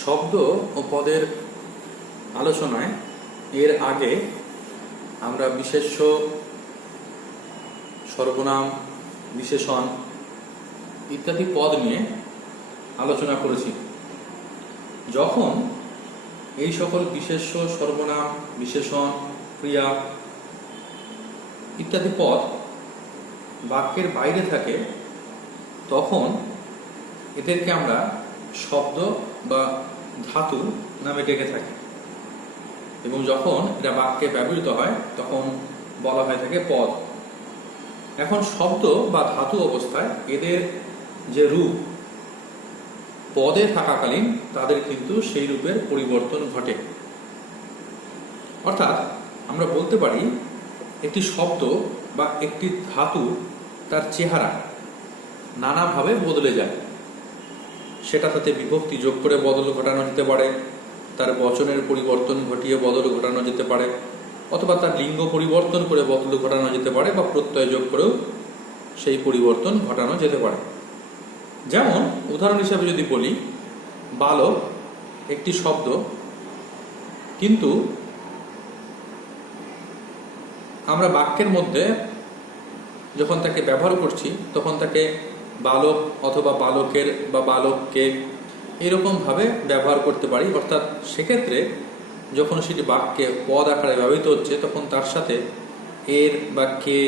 শব্দ ও পদের আলোচনায় এর আগে আমরা বিশেষ্য, সর্বনাম, বিশেষণ ইত্যাদি পদ নিয়ে আলোচনা করেছি। যখন এই সকল বিশেষ্য, সর্বনাম, বিশেষণ, ক্রিয়া ইত্যাদি পদ বাক্যের বাইরে থাকে তখন এদেরকে আমরা শব্দ বা ধাতু নামে ডেকে থাকি, এবং যখন এটা বাক্যে ব্যবহৃত হয় তখন বলা হয়ে থাকে পদ। এখন শব্দ বা ধাতু অবস্থায় এদের যে রূপ পদে থাকাকালীন তাদের কিন্তু সেই রূপের পরিবর্তন ঘটে। অর্থাৎ আমরা বলতে পারি একটি শব্দ বা একটি ধাতু তার চেহারা নানাভাবে বদলে যায়। সেটা তাতে বিভক্তি যোগ করে বদল ঘটানো যেতে পারে, তার বচনের পরিবর্তন ঘটিয়ে বদল ঘটানো যেতে পারে, অথবা তার লিঙ্গ পরিবর্তন করে বদল ঘটানো যেতে পারে, বা প্রত্যয় যোগ করেও সেই পরিবর্তন ঘটানো যেতে পারে। যেমন উদাহরণ হিসাবে যদি বলি, বালক একটি শব্দ, কিন্তু আমরা বাক্যের মধ্যে যখন তাকে ব্যবহার করছি তখন তাকে বালক অথবা বালকের বা বালককে এরকমভাবে ব্যবহার করতে পারি। অর্থাৎ সেক্ষেত্রে যখন সেটি বাক্যে পদ আকারে ব্যবহৃত হচ্ছে তখন তার সাথে এর বা কে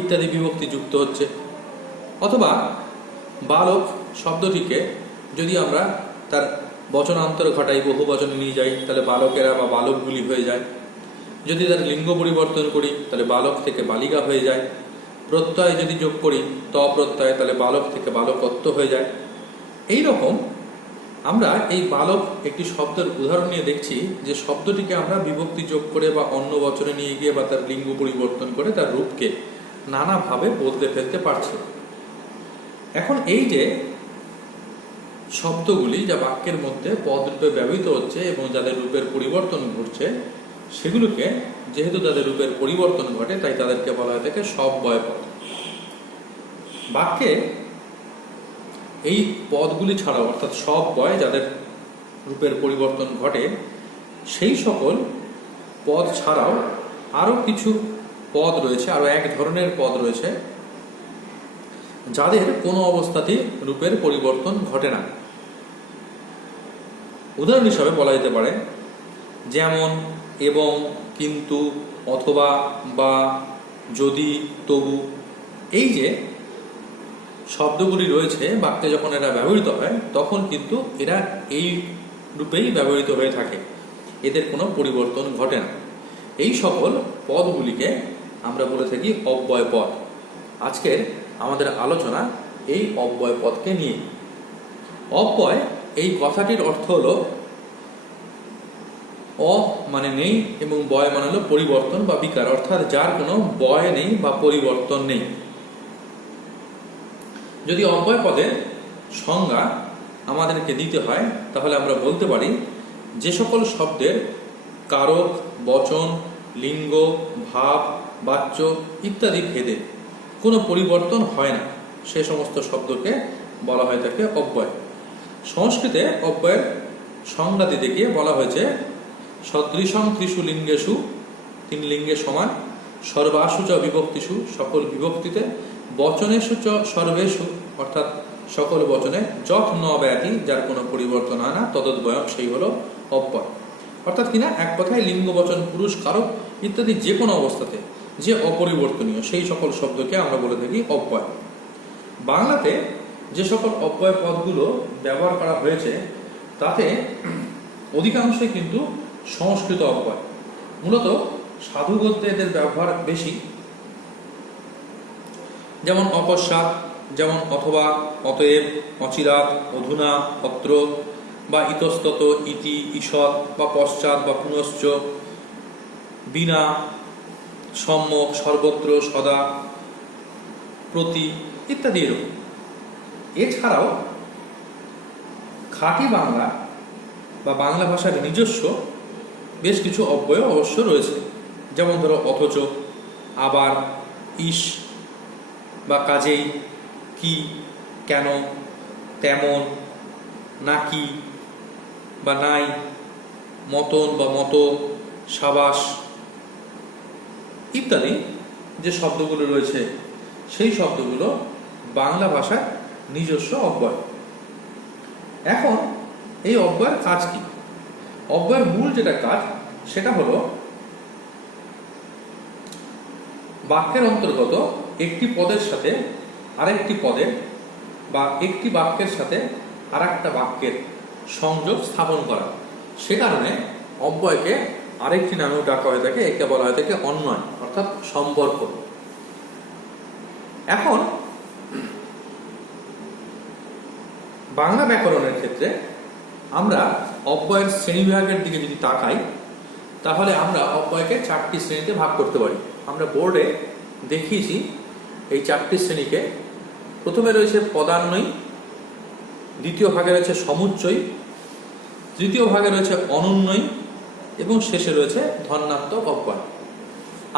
ইত্যাদি বিভক্তি যুক্ত হচ্ছে। অথবা বালক শব্দটিকে যদি আমরা তার বচনান্তর ঘটাই, বহু বচনে নিয়ে যাই, তাহলে বালকেরা বা বালকগুলি হয়ে যায়। যদি তার লিঙ্গ পরিবর্তন করি তাহলে বালক থেকে বালিকা হয়ে যায়। প্রত্যয় যদি যোগ করি প্রত্যয়, তাহলে বালক থেকে বালকত্ব হয়ে যায়। এই রকম আমরা এই বালক একটি শব্দের উদাহরণ নিয়ে দেখছি যে শব্দটিকে আমরা বিভক্তি যোগ করে বা অন্য বচনে নিয়ে গিয়ে বা তার লিঙ্গ পরিবর্তন করে তার রূপকে নানাভাবে বদলে ফেলতে পারছে। এখন এই যে শব্দগুলি যা বাক্যের মধ্যে পদ রূপে ব্যবহৃত হচ্ছে এবং যাদের রূপের পরিবর্তন ঘটছে, সেগুলোকে যেহেতু তাদের রূপের পরিবর্তন ঘটে তাই তাদেরকে বলা হয়ে থাকে সব্যয় পদ। বাক্যে এই পদগুলি ছাড়াও, অর্থাৎ সব্যয় যাদের রূপের পরিবর্তন ঘটে, সেই সকল পদ ছাড়াও আরো কিছু পদ রয়েছে, আরো এক ধরনের পদ রয়েছে যাদের কোনো অবস্থাতেই রূপের পরিবর্তন ঘটে না। উদাহরণ হিসাবে বলা যেতে পারে যেমন এবং, কিন্তু, অথবা, বা, যদি, তবু। এই যে শব্দগুলি রয়েছে বাক্যে যখন এরা ব্যবহৃত হয় তখন কিন্তু এরা এই রূপেই ব্যবহৃত হয়ে থাকে, এদের কোনো পরিবর্তন ঘটে না। এই সকল পদগুলিকে আমরা বলে থাকি অব্যয় পদ। আজকের আমাদের আলোচনা এই অব্যয় পদকে নিয়ে। অব্যয় এই কথাটির অর্থ হলো অ মানে নেই এবং বয় মানে হলো পরিবর্তন বা বিকার, অর্থাৎ যার কোনো বয় নেই বা পরিবর্তন নেই। যদি অব্যয় পদের সংজ্ঞা আমাদেরকে দিতে হয় তাহলে আমরা বলতে পারি যে সকল শব্দের কারক, বচন, লিঙ্গ, ভাব, বাচ্য ইত্যাদি ভেদে কোনো পরিবর্তন হয় না, সে সমস্ত শব্দকে বলা হয়ে থাকে অব্যয়। সংস্কৃতে অব্যয়ের সংজ্ঞা দিতে গিয়ে বলা হয়েছে সদৃশং ত্রিষু লিঙ্গেষু, তিন লিঙ্গে সমান, সর্বাসু চ বিভক্তিষু, সকল বিভক্তিতে, বচনেষু চ সর্বেষু, অর্থাৎ সকল বচনে, যৎ ন ব্যাতি, যার কোনো পরিবর্তন হয় না, তদদ্বয়ম, সেই হলো অব্যয়। অর্থাৎ কিনা এক কথায় লিঙ্গ, বচন, পুরুষ, কারক ইত্যাদি যে কোনো অবস্থাতে যে অপরিবর্তনীয় সেই সকল শব্দকে আমরা বলে থাকি অব্যয়। বাংলাতে যে সকল অব্যয় পদগুলো ব্যবহার করা হয়েছে তাতে অধিকাংশই কিন্তু সংস্কৃত অব্যয়। মূলত সাধু গদ্যে এদের ব্যবহার বেশি, যেমন অকস্মাৎ, যেমন অথবা, অতএব, অচিরাৎ, অধুনা, অত্র, বা ইতস্তত, ইতি, ঈষৎ, বা পশ্চাৎ, বা পুনশ্চ, বিনা, সম্যক, সর্বত্র, সদা, প্রতি ইত্যাদি এরকম। এছাড়াও খাঁটি বাংলা বা বাংলা ভাষার নিজস্ব বেশ কিছু অব্যয় অবশ্য রয়েছে, যেমন ধরো অথচ, আবার, ইস, বা কাজেই, কি, কেন, তেমন, নাকি বা নাই, মতন বা মতো, সাবাস ইত্যাদি যে শব্দগুলো রয়েছে সেই শব্দগুলো বাংলা ভাষার নিজস্ব অব্যয়। এখন এই অব্যয়ের কাজ কি? অব্যয়ের মূল যেটা কাজ সেটা হলো বাক্যের অন্তর্গত একটি পদের সাথে আরেকটি পদের বা একটি বাক্যের সাথে আরেকটা বাক্যের সংযোগ স্থাপন করা। সে কারণে অব্যয়কে আরেকটি নামেও ডাকা হয়ে থাকে, একে বলা হয়ে থাকে অন্বয় অর্থাৎ সম্পর্ক। এখন বাংলা ব্যাকরণের ক্ষেত্রে আমরা অব্যয়ের শ্রেণীবিভাগের দিকে যদি তাকাই তাহলে আমরা অব্যয়কে 4টি শ্রেণীতে ভাগ করতে পারি। আমরা বোর্ডে দেখিয়েছি এই 4টি শ্রেণীকে। প্রথমে রয়েছে পদান্বয়ী, দ্বিতীয় ভাগে রয়েছে সমুচ্চয়ী, তৃতীয় ভাগে রয়েছে অনুন্বয়ী এবং শেষে রয়েছে ধন্যাত্মক অব্যয়।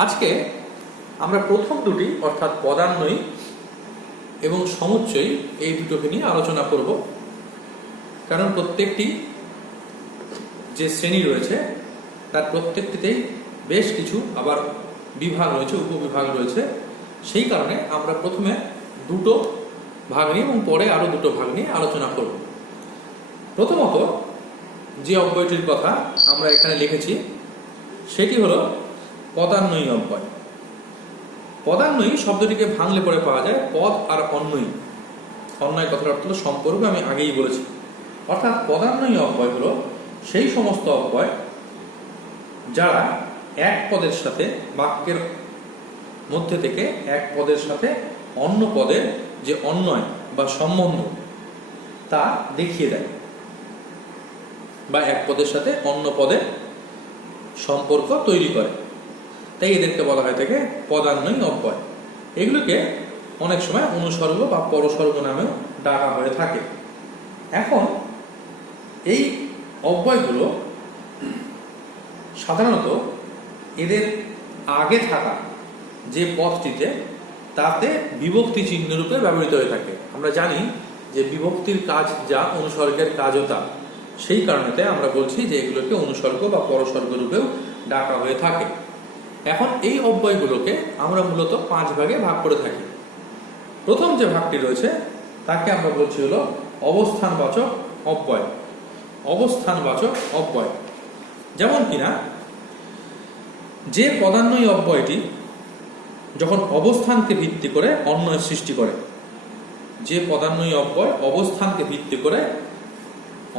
আজকে আমরা প্রথম দুটি অর্থাৎ পদান্বয়ী এবং সমুচ্চয়ী এই দুটোকে নিয়ে আলোচনা করব, কারণ প্রত্যেকটি যে শ্রেণী রয়েছে তার প্রত্যেকটিতেই বেশ কিছু আবার বিভাগ রয়েছে, উপবিভাগ রয়েছে। সেই কারণে আমরা প্রথমে দুটো ভাগ নিয়ে এবং পরে আরো দুটো ভাগ নিয়ে আলোচনা করব। প্রথমত যে অব্যয়টির কথা আমরা এখানে লিখেছি সেটি হলো পদান্বয়ী অব্যয়। পদান্বয়ী শব্দটিকে ভাঙলে পরে পাওয়া যায় পদ আর অন্বয়ী। অন্বয় কথার অর্থ হলো সম্পর্ক, আমি আগেই বলেছি। অর্থাৎ পদান্বয়ী অব্যয় হলো সেই সমস্ত অব্যয় যারা এক পদের সাথে বাক্যের মধ্যে থেকে এক পদের সাথে অন্য পদের যে অন্বয় বা সম্বন্ধ তা দেখিয়ে দেয়, বা এক পদের সাথে অন্য পদের সম্পর্ক তৈরি করে। তাই এদেরকে বলা হয়ে থাকে পদান্বয়ী অব্যয়। এগুলোকে অনেক সময় অনুসর্গ বা পরসর্গ নামেও ডাকা হয়ে থাকে। এখন এই অব্যয়গুলো সাধারণত এদের আগে থাকা যে পদটিতে তাতে বিভক্তি চিহ্ন রূপে ব্যবহৃত হয়ে থাকে। আমরা জানি যে বিভক্তির কাজ যা অনুসর্গের কাজও তা, সেই কারণেতে আমরা বলছি যে এগুলোকে অনুসর্গ বা পরসর্গ রূপেও ডাকা হয়ে থাকে। এখন এই অব্যয়গুলোকে আমরা মূলত 5 ভাগে ভাগ করে থাকি। প্রথম যে ভাগটি রয়েছে তাকে আমরা বলছি হলো অবস্থানবাচক অব্যয়। অবস্থানবাচক অব্যয় যেমন কিনা যে পদান্বয়ী অব্যয়টি যখন অবস্থানকে ভিত্তি করে অন্বয় সৃষ্টি করে, যে পদান্বয়ী অব্যয় অবস্থানকে ভিত্তি করে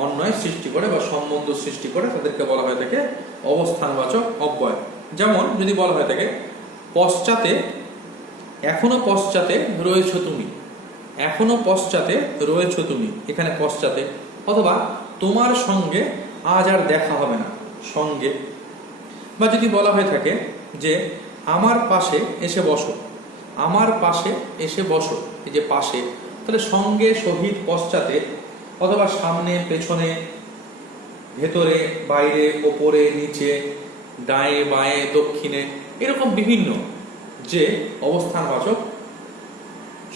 অন্বয় সৃষ্টি করে বা সম্বন্ধ সৃষ্টি করে তাদেরকে বলা হয়ে থাকে অবস্থানবাচক অব্যয়। যেমন যদি বলা হয়ে থাকে পশ্চাতে, এখনো পশ্চাতে রয়েছো তুমি, এখনো পশ্চাতে রয়েছো তুমি, এখানে পশ্চাতে। অথবা তোমার সঙ্গে আজ আর দেখা হবে না, সঙ্গে। বা যদি বলা হয়ে থাকে যে আমার পাশে এসে বসো, আমার পাশে এসে বসো, এই যে পাশে, তাহলে সঙ্গে সহিত পশ্চাতে, অথবা সামনে পেছনে, ভেতরে বাইরে, ওপরে নিচে, ডায়ে বাঁয়ে দক্ষিণে, এরকম বিভিন্ন যে অবস্থানবাচক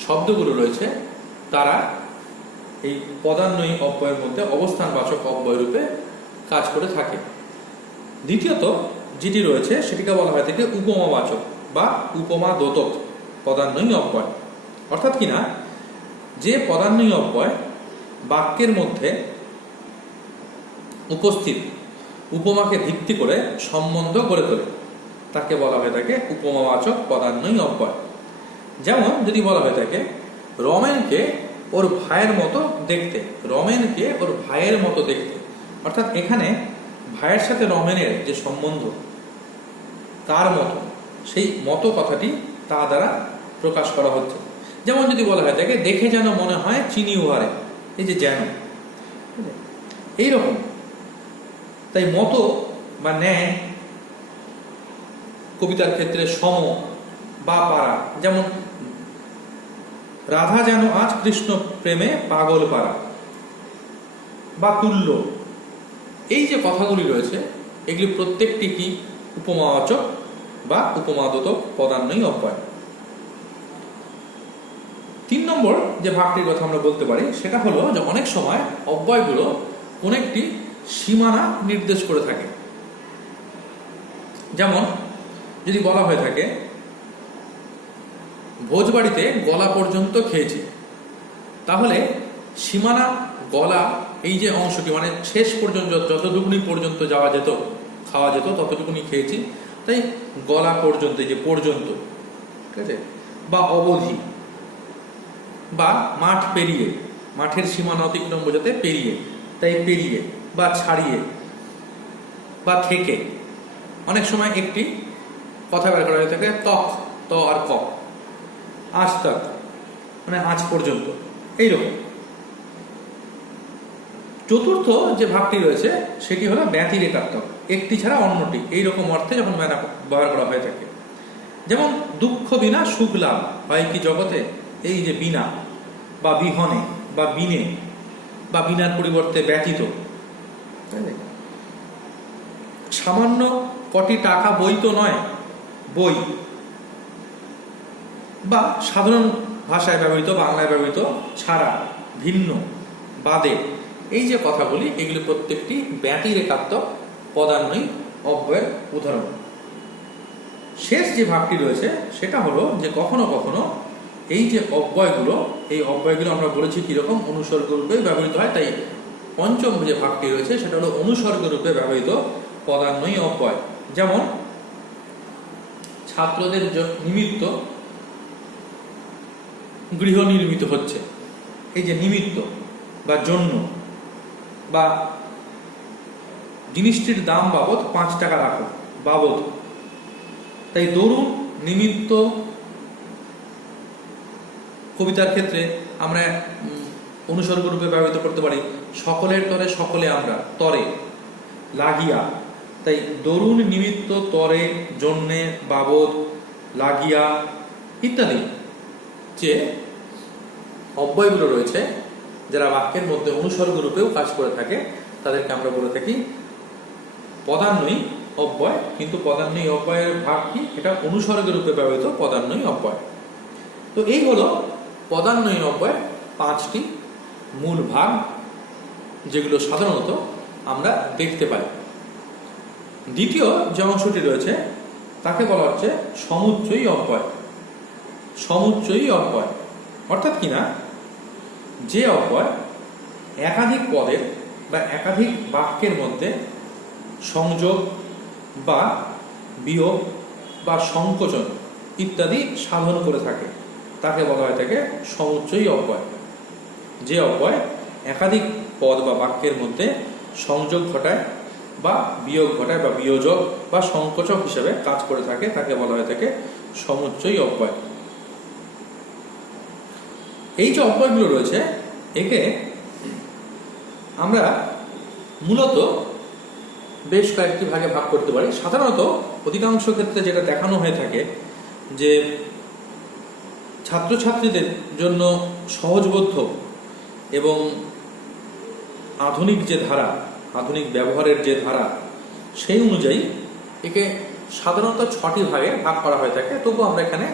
শব্দগুলো রয়েছে তারা এই পদান্বয়ী অব্যয়ের মধ্যে অবস্থানবাচক অব্যয় রূপে কাজ করে থাকে। দ্বিতীয়ত যেটি রয়েছে সেটিকে বলা হয় থাকে উপমাবাচক বা উপমা দ্যোতক পদান্বয়ী অব্যয়। অর্থাৎ কিনা যে পদান্বয়ী অব্যয় বাক্যের মধ্যে উপস্থিত উপমাকে ভিত্তি করে সম্বন্ধ গড়ে তোলে তাকে বলা হয়ে থাকে উপমাবাচক পদান্বয়ী অব্যয়। যেমন যদি বলা হয়ে থাকে রমেনকে ওর ভাইয়ের মতো দেখতে, রমেনকে ওর ভাইয়ের মতো দেখতে, অর্থাৎ এখানে ভাইয়ের সাথে রমেনের যে সম্বন্ধ তার মতো, সেই মতো কথাটি তা দ্বারা প্রকাশ করা হচ্ছে। যেমন যদি বলা হয় থাকে দেখে যেন মনে হয় চিনি উহারে, এই যে যেন, এইরকম। তাই মতো বা ন্যায় কবিতার ক্ষেত্রে সম বা পারা, যেমন রাধা যেন আজ কৃষ্ণ প্রেমে পাগল পারা, বা তুল্য। এই যে কথাগুলি রয়েছে এগুলি প্রত্যেকটি কি উপমাবাচক বা উপমাদ্যোতক পদান্বয়ী অব্যয়। 3 নম্বর যে ভাগটির কথা আমরা বলতে পারি সেটা হলো যে অনেক সময় অব্যয়গুলো কোন একটি সীমানা নির্দেশ করে থাকে। যেমন যদি বলা হয়ে থাকে ভোজবাড়িতে গলা পর্যন্ত খেয়েছি, তাহলে সীমানা গলা এই যে অংশটি মানে শেষ পর্যন্ত যতটুকুনি পর্যন্ত যাওয়া যেত খাওয়া যেত ততটুকুনি খেয়েছি, তাই গলা পর্যন্ত, এই যে পর্যন্ত, ঠিক আছে, বা অবধি, বা মাঠ পেরিয়ে, মাঠের সীমানা অতিক্রম বোঝাতে পেরিয়ে, তাই পেরিয়ে, বা ছাড়িয়ে, বা থেকে। অনেক সময় একটি কথা বের করা হয়ে থাকে তক, ত আর ক, আজ তক মানে আজ পর্যন্ত, এইরকম। চতুর্থ যে ভাগটি রয়েছে সেটি হলো ব্যতিরেকাত্মক, একটি ছাড়া অন্যটি, এইরকম অর্থে যখন ব্যবহার করা হয়ে থাকে। যেমন দুঃখ বিনা সুখ লাভ হয় কি জগতে, এই যে বিনা বা বিহনে বা বিনে বা বিনার পরিবর্তে ব্যতীত। সামান্য কটি টাকা বই তো নয়, বই, বা সাধারণ ভাষায় ব্যবহৃত, বাংলায় ব্যবহৃত ছাড়া, ভিন্ন, বাদে, এই যে কথাগুলি, এগুলি প্রত্যেকটি ব্যতিরেকাত্মক পদান্বয়ী অব্যয়ের উদাহরণ। শেষ যে ভাগটি রয়েছে সেটা হলো যে কখনো কখনো এই যে অব্যয়গুলো, এই অব্যয়গুলো আমরা বলেছি কিরকম অনুসর্গ রূপে ব্যবহৃত হয়, তাই পঞ্চম যে ভাগটি রয়েছে সেটা হলো অনুসর্গ রূপে ব্যবহৃত পদান্বয়ী অব্যয়। যেমন ছাত্রদের নিমিত্ত গৃহ নির্মিত হচ্ছে, এই যে নিমিত্ত বা জন্য, বা জিনিসটির দাম বাবদ 5 টাকা রাখো, বাবদ, তাই দরুন, নিমিত্ত। কবিতার ক্ষেত্রে আমরা অনুসর্গ রূপে ব্যবহৃত করতে পারি সকলের তরে সকলে আমরা, তরে, লাগিয়া, তাই দরুন, নিমিত্ত, তরে, জন্যে, বাবদ, লাগিয়া ইত্যাদি যে অব্যয়গুলো রয়েছে যারা বাক্যের মধ্যে অনুসর্গ রূপেও কাজ করে থাকে তাদেরকে আমরা বলে থাকি পদান্বয়ী অব্যয়। কিন্তু পদান্বয়ী অব্যয়ের ভাগ কি? এটা অনুসর্গ রূপে ব্যবহৃত পদান্বয়ী অব্যয়। তো এই হলো পদান্বয়ী অব্যয়ের 5টি মূল ভাগ, যেগুলো সাধারণত আমরা দেখতে পাই। দ্বিতীয় যে অংশটি রয়েছে তাকে বলা হচ্ছে সমুচ্চয়ী অব্যয়। সমুচ্চয়ী অব্যয় অর্থাৎ কিনা যে অব্যয় একাধিক পদের বা একাধিক বাক্যের মধ্যে সংযোগ বা বিয়োগ বা সংকোচন ইত্যাদি সাধন করে থাকে তাকে বলা হয় থাকে সমুচ্চয়ী অব্যয়। যে অব্যয় একাধিক পদ বা বাক্যের মধ্যে সংযোগ ঘটায় বা বিয়োগ ঘটায় বা বিয়োজক বা সংকোচক হিসেবে কাজ করে থাকে তাকে বলা হয় থাকে সমুচ্চয়ী অব্যয়। এই যে অব্যয়গুলো রয়েছে একে আমরা মূলত বেশ কয়েকটি ভাগে ভাগ করতে পারি। সাধারণত অধিকাংশ ক্ষেত্রে যেটা দেখানো হয়ে থাকে যে ছাত্রছাত্রীদের জন্য সহজবোধ্য এবং আধুনিক যে ধারা, আধুনিক ব্যবহারের যে ধারা, সেই অনুযায়ী একে সাধারণত 6টি ভাগে ভাগ করা হয়ে থাকে। তবু আমরা এখানে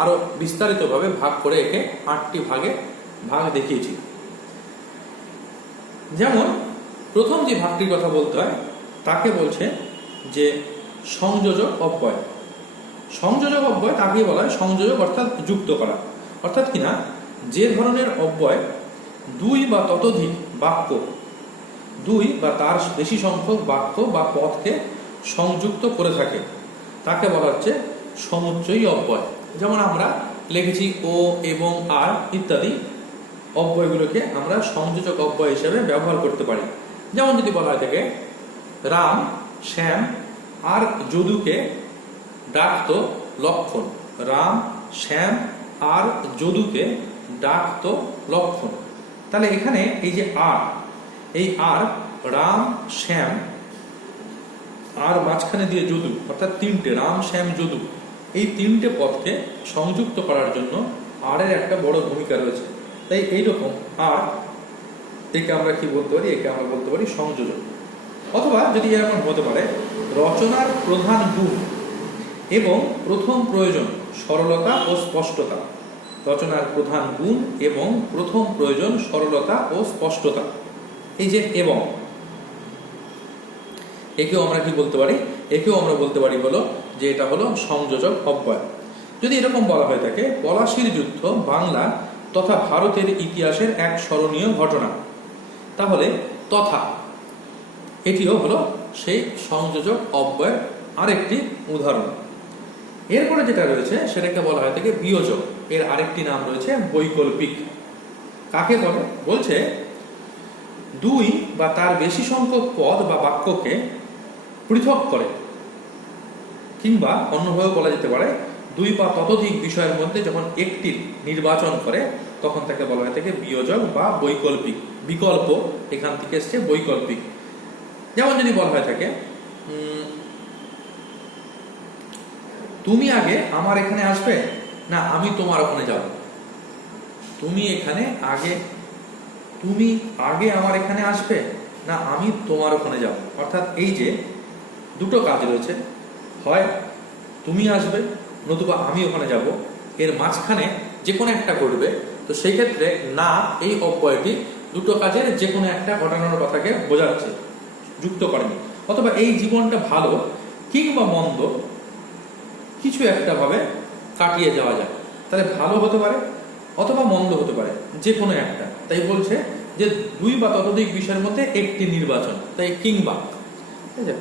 আরো বিস্তারিতভাবে ভাগ করে একে 8টি ভাগে ভাগ দেখিয়েছি। যেমন প্রথম যে ভাগটির কথা বলতে হয় তাকে বলছে যে সংযোজক অব্যয়। সংযোজক অব্যয় তাকে বলা হয় সংযোজক অর্থাৎ যুক্ত করা। অর্থাৎ কিনা যে ধরনের অব্যয় 2 বা ততোধিক বাক্য, 2 বা তার বেশি সংখ্যক বাক্য বা পদকে সংযুক্ত করে থাকে তাকে বলা হচ্ছে সমুচ্চয়ী অব্যয়। যেমন আমরা লিখেছি ও এবং আর ইত্যাদি অব্যয়গুলোকে আমরা সংযোজক অব্যয় হিসেবে ব্যবহার করতে পারি। যেমন যদি বলা হয় থাকে রাম, শ্যাম আর যদুকে ডাকতো লক্ষণ। রাম, শ্যাম আর যদুকে ডাকতো লক্ষণ। তাহলে এখানে এই যে আর, এই আর রাম, শ্যাম আর মাঝখানে দিয়ে যদু, অর্থাৎ 3টে রাম, শ্যাম, যদু, এই 3টে পদকে সংযুক্ত করার জন্য আর এর একটা বড় ভূমিকা রয়েছে। তাই এইরকম আর একে আমরা কি বলতে পারি? একে আমরা বলতে পারি সংযোজক। অথবা যদি এরকম হতে পারে রচনার প্রধান গুণ এবং প্রথম প্রয়োজন সরলতা ও স্পষ্টতা। রচনার প্রধান গুণ এবং প্রথম প্রয়োজন সরলতা ও স্পষ্টতা। এই যে এবং, একেও আমরা কি বলতে পারি? একেও আমরা বলতে পারি হলো যে এটা হলো সংযোজক অব্যয়। যদি এরকম বলা হয়ে থাকে, পলাশীর যুদ্ধ বাংলা তথা ভারতের ইতিহাসের এক স্মরণীয় ঘটনা, তাহলে তথা এটিও হলো সেই সংযোজক অব্যয়ের আরেকটি উদাহরণ। এরপরে যেটা রয়েছে সেটাকে বলা হয় থাকে বিয়োজক। এর আরেকটি নাম রয়েছে বৈকল্পিক। কাকে বলে? বলছে দুই বা তার বেশি সংখ্যক পদ বা বাক্যকে পৃথক করে, কিংবা অন্যভাবে বলা যেতে পারে দুই বা ততোধিক বিষয়ের মধ্যে যখন একটি নির্বাচন করে তখন তাকে বলা হয় থাকে বিয়োজক বা বৈকল্পিক। বিকল্প এখান থেকে এসছে বৈকল্পিক। যেমন যদি বলা হয় থাকে তুমি আগে আমার এখানে আসবে, না আমি তোমার ওখানে যাব। তুমি আগে আমার এখানে আসবে, না আমি তোমার ওখানে যাব। অর্থাৎ এই যে দুটো কাজ রয়েছে, হয় তুমি আসবে নতুবা আমি ওখানে যাব, এর মাঝখানে যে কোনো একটা ঘটবে। তো সেই ক্ষেত্রে না এই অব্যয়টি দুটো কাজের যে কোনো একটা ঘটানোর কথাকে বোঝাচ্ছে, যুক্ত করেনি। অথবা এই জীবনটা ভালো কিংবা মন্দ কিছু একটা ভাবে কাটিয়ে যাওয়া যায়, তাহলে ভালো হতে পারে অথবা মন্দ হতে পারে, যে কোনো একটা। তাই বলছে যে দুই বা ততোধিক বিষয়ের মধ্যে একটি নির্বাচন, তাই কিংবা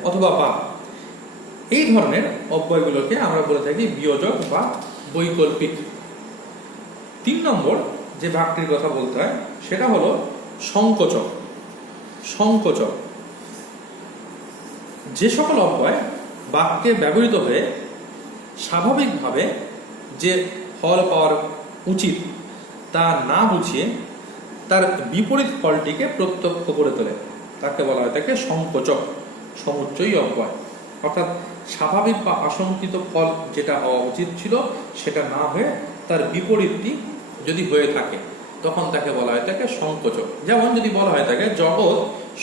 অথবা বা এই ধরনের অব্যয়গুলোকে আমরা বলে থাকি বিয়োজক বা বৈকল্পিক। 3 নম্বর যে ভাগটির কথা বলতে হয় সেটা হলো সংকোচক। সংকোচক যে সকল অব্যয় বাক্যে ব্যবহৃত হয়ে স্বাভাবিকভাবে যে ফল পাওয়ার উচিত তা না বুঝিয়ে তার বিপরীত ফলটিকে প্রত্যক্ষ করে তোলে, তাকে বলা হয় থাকে সংকোচক সমুচ্চয়ী অব্যয়। অর্থাৎ স্বাভাবিক বা আশঙ্কিত ফল যেটা হওয়া উচিত ছিল সেটা না হয়ে তার বিপরীতটি যদি হয়ে থাকে তখন তাকে বলা হয় থাকে সংকোচক। যেমন যদি বলা হয় থাকে জগৎ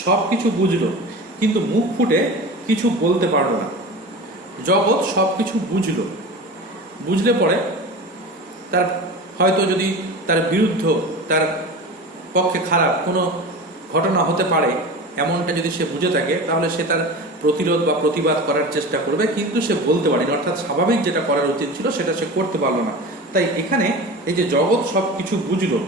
সব কিছু বুঝলো কিন্তু মুখ ফুটে কিছু বলতে পারলো না। জগৎ সব কিছু বুঝলে পরে তার হয়তো যদি তার বিরুদ্ধ, তার পক্ষে খারাপ কোনো ঘটনা হতে পারে এমনটা যদি সে বুঝে থাকে, তাহলে সে তার প্রতিরোধ বা প্রতিবাদ করার চেষ্টা করবে, কিন্তু সে বলতে পারেনি। অর্থাৎ স্বাভাবিক যেটা করার উচিত ছিল সেটা সে করতে পারলো না। তাই এখানে এই যে জগৎ সব কিছু বুঝলো,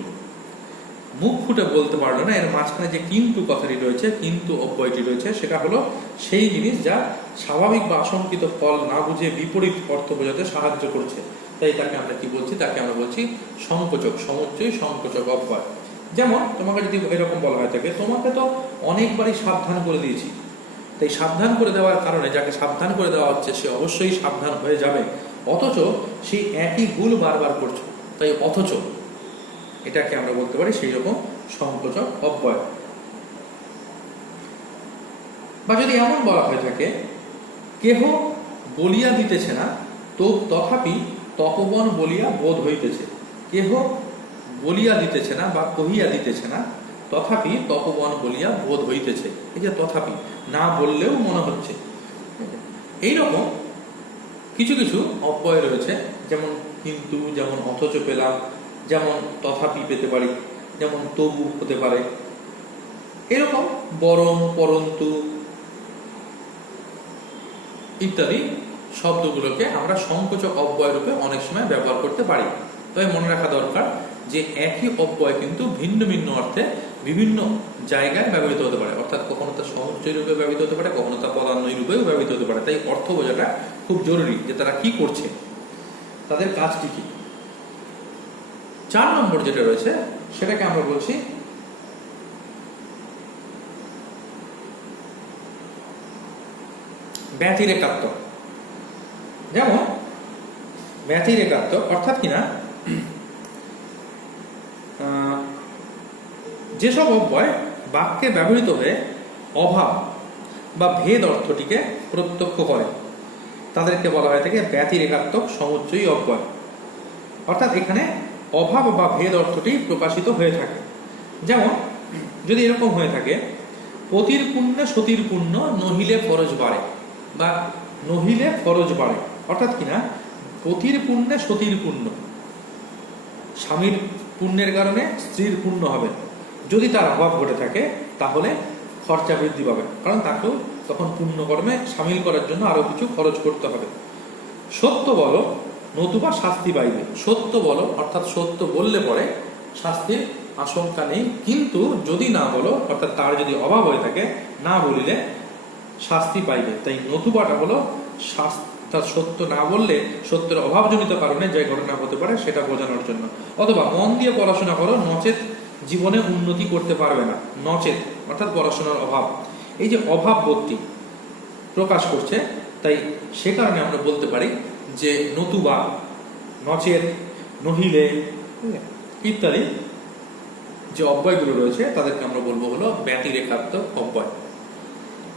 মুখ ফুটে বলতে পারলো না, এর মাঝখানে যে কিন্তু কথাটি রয়েছে, কিন্তু অব্যয়টি রয়েছে, সেটা হলো সেই জিনিস যা স্বাভাবিক বা আশঙ্কিত ফল না বুঝে বিপরীত অর্থ বোঝাতে সাহায্য করছে। তাই তাকে আমরা কি বলছি? তাকে আমরা বলছি সংকোচক, সমুচ্চয়ী সংকোচক অব্যয়। যেমন তোমাকে যদি এরকম বলা হয় থাকে তোমাকে তো অনেকবারই সাবধান করে দিয়েছি, তাই সাবধান করে দেওয়ার কারণে যাকে সাবধান করে দেওয়া হচ্ছে সে অবশ্যই সাবধান হয়ে যাবে, অথচ সেই একই ভুল বারবার করছো, তাই অথচ এটাকে আমরা বলতে পারি সেই রকম সংকোচক অব্যয়। বা যদি এমন বলা হয়ে থাকে কেহ বলিয়া দিতেছে না তো তথাপি তপবন বলিয়া বোধ হইতেছে। কেহ বলিয়া দিতেছে না বা কহিয়া দিতেছে না, তথাপি তপবন বলিয়া বোধ হইতেছে। এই যে তথাপি, না বললেও মনে হচ্ছে। এইরকম কিছু কিছু অব্যয় রয়েছে, যেমন কিন্তু, যেমন অথচ পেলাম, যেমন তথাপি পেতে পারি, যেমন তবু হতে পারে। এরকম বরং, পরন্তু ইত্যাদি শব্দগুলোকে আমরা সংকোচক অব্যয় রূপে অনেক সময় ব্যবহার করতে পারি। তবে মনে রাখা দরকার যে একই অব্যয় কিন্তু ভিন্ন ভিন্ন অর্থে বিভিন্ন জায়গায় ব্যবহৃত হতে পারে। অর্থাৎ কখনো তা সমুচ্চয় রূপে ব্যবহৃত হতে পারে, কখনো তা পদান্বয়ী রূপেও ব্যবহৃত হতে পারে। তাই অর্থ বোঝাটা খুব জরুরি যে তারা কি করছে, তাদের কাজটি কি। 4 নম্বর যেটা রয়েছে সেটাকে আমরা বলছি ব্যতিরেকাত্মক। যেমন ব্যতিরেকাত্মক অর্থাৎ কিনা যেসব অব্যয় বাক্যে ব্যবহৃত হয়ে অভাব বা ভেদ অর্থটিকে প্রত্যক্ষ করে তাদেরকে বলা হয় থাকে ব্যতিরেকাত্মক সমুচ্চয়ী অব্যয়। অর্থাৎ এখানে অভাব বা ভেদ অর্থটি প্রকাশিত হয়ে থাকে। যেমন যদি এরকম হয়ে থাকে পতির পুণ্যে সতীর পুণ্য নহিলে ফরজ বাড়ে, বা নহিলে ফরজ বাড়ে। অর্থাৎ কিনা পতির পুণ্যে সতীর পুণ্য, স্বামীর পুণ্যের কারণে স্ত্রীর পুণ্য হবে। যদি তার অভাব ঘটে থাকে তাহলে খরচা বৃদ্ধি পাবে, কারণ তাকেও তখন পুণ্যকর্মে সামিল করার জন্য আরো কিছু খরচ করতে হবে। সত্য বলো নতুবা শাস্তি পাইবে। সত্য বলো অর্থাৎ সত্য বললে পরে শাস্তির আশঙ্কা নেই, কিন্তু যদি না বলো অর্থাৎ তার যদি অভাব হয়ে থাকে, না বলিলে শাস্তি পাইবে। তাই নতুবাটা হলো সত্য না বললে সত্যের অভাবজনিত কারণে যে ঘটনা হতে পারে সেটা বোঝানোর জন্য। অথবা মন দিয়ে পড়াশোনা করো, নচেত জীবনে উন্নতি করতে পারবে না। নচেত অর্থাৎ পড়াশোনার অভাব, এই যে অভাব বোধটি প্রকাশ করছে, তাই সে কারণে আমরা বলতে পারি যে নতুবা, নচেত, নহিলে ইত্যাদি যে অব্যয়গুলো রয়েছে তাদেরকে আমরা বলবো হলো ব্যতিরেকাত্মক অব্যয়।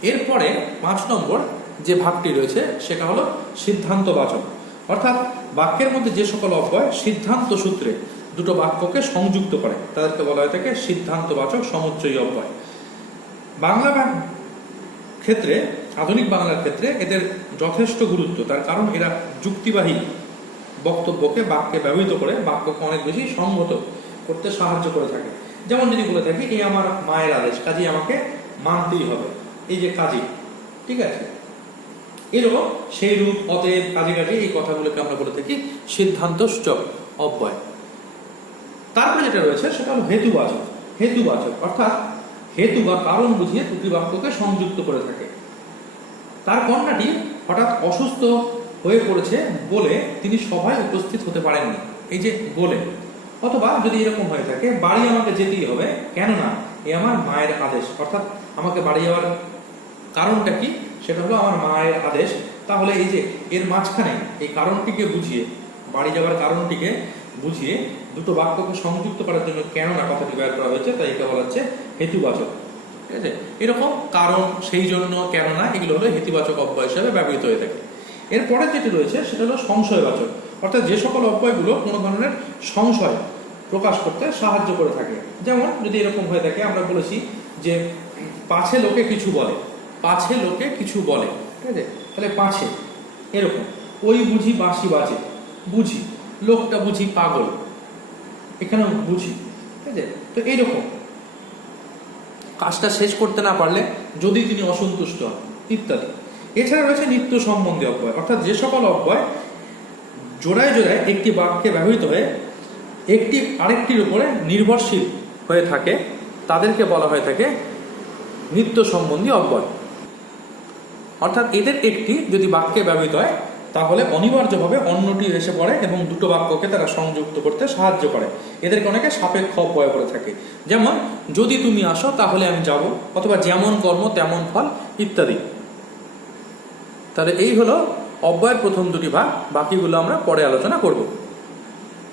এরপরে 5 নম্বর যে ভাগটি রয়েছে সেটা হলো সিদ্ধান্তবাচক, অর্থাৎ বাক্যের মধ্যে যে সকল অব্যয় সিদ্ধান্ত সূত্রে দুটো বাক্যকে সংযুক্ত করে তাদেরকে বলা হয়ে থাকে সিদ্ধান্তবাচক সমুচ্চয়ী অব্যয়। বাংলা ক্ষেত্রে, আধুনিক বাংলার ক্ষেত্রে এদের যথেষ্ট গুরুত্ব, তার কারণ এরা যুক্তিবাহী বক্তব্যকে বাক্যে ব্যবহৃত করে বাক্যকে অনেক বেশি সংহত করতে সাহায্য করে থাকে। যেমন যদি বলে থাকি এই আমার মায়ের আদেশ, কাজেই আমাকে মানতেই হবে, এই যে কাজী, ঠিক আছে, এরকম সেই রূপ, অতএব, কাজে কাজে, এই কথাগুলোকে আমরা বলে থাকি সিদ্ধান্ত সূচক অব্যয়। তারপরে যেটা রয়েছে সেটা হলো হেতুবাচক। হেতুবাচক অর্থাৎ হেতু বা কারণ বুঝিয়ে দুটি বাক্যকে সংযুক্ত করে থাকে। তার কন্যাটি হঠাৎ অসুস্থ হয়ে পড়েছে বলে তিনি সভায় উপস্থিত হতে পারেননি, এই যে বলে। অথবা যদি এরকম হয়ে থাকে বাড়ি আমাকে যেতেই হবে, কেননা এ আমার মায়ের আদেশ, অর্থাৎ আমাকে বাড়ি যাওয়ার কারণটা কি, সেটা হলো আমার মায়ের আদেশ। তাহলে এই যে এর মাঝখানে এই কারণটিকে বুঝিয়ে, বাড়ি যাওয়ার কারণটিকে বুঝিয়ে দুটো বাক্যকে সংযুক্ত করার জন্য কেননা কথাটি ব্যবহার করা হয়েছে, তাই এটা বলা হচ্ছে হেতুবাচক। ঠিক আছে, এরকম কারণ, সেই জন্য, কেননা, এগুলো হলো হেতুবাচক অব্যয় হিসাবে ব্যবহৃত হয়ে থাকে। এরপরে যেটি রয়েছে সেটা হলো সংশয়বাচক, অর্থাৎ যে সকল অব্যয়গুলো কোনো ধরনের সংশয় প্রকাশ করতে সাহায্য করে থাকে। যেমন যদি এরকম হয়ে থাকে, আমরা বলেছি যে পাছে লোকে কিছু বলে, পাছে লোকে কিছু বলে, ঠিক আছে, তাহলে পাছে এরকম, ওই বুঝি বাঁশি বাজে, বুঝি, লোকটা বুঝি পাগল, এখানেও বুঝি, ঠিক আছে। তো এইরকম কাজটা শেষ করতে না পারলে যদি তিনি অসন্তুষ্ট হন ইত্যাদি। এছাড়া রয়েছে নিত্য সম্বন্ধী অব্যয়, অর্থাৎ যে সকল অব্যয় জোড়ায় জোড়ায় একটি বাক্যে ব্যবহৃত হয়ে একটি আরেকটির উপরে নির্ভরশীল হয়ে থাকে তাদেরকে বলা হয়ে থাকে নিত্য সম্বন্ধী অব্যয়। অর্থাৎ এদের একটি যদি বাক্যে ব্যবহৃত হয় তাহলে অনিবার্যভাবে অন্যটি এসে পড়ে এবং দুটো বাক্যকে তারা সংযুক্ত করতে সাহায্য করে। এদেরকে অনেকে সাপেক্ষ অব্যয় করে থাকে। যেমন যদি তুমি আসো তাহলে আমি যাব, অথবা যেমন কর্ম তেমন ফল ইত্যাদি। তাহলে এই হলো অব্যয়ের প্রথম দুটি ভাগ, বাকিগুলো আমরা পরে আলোচনা করব।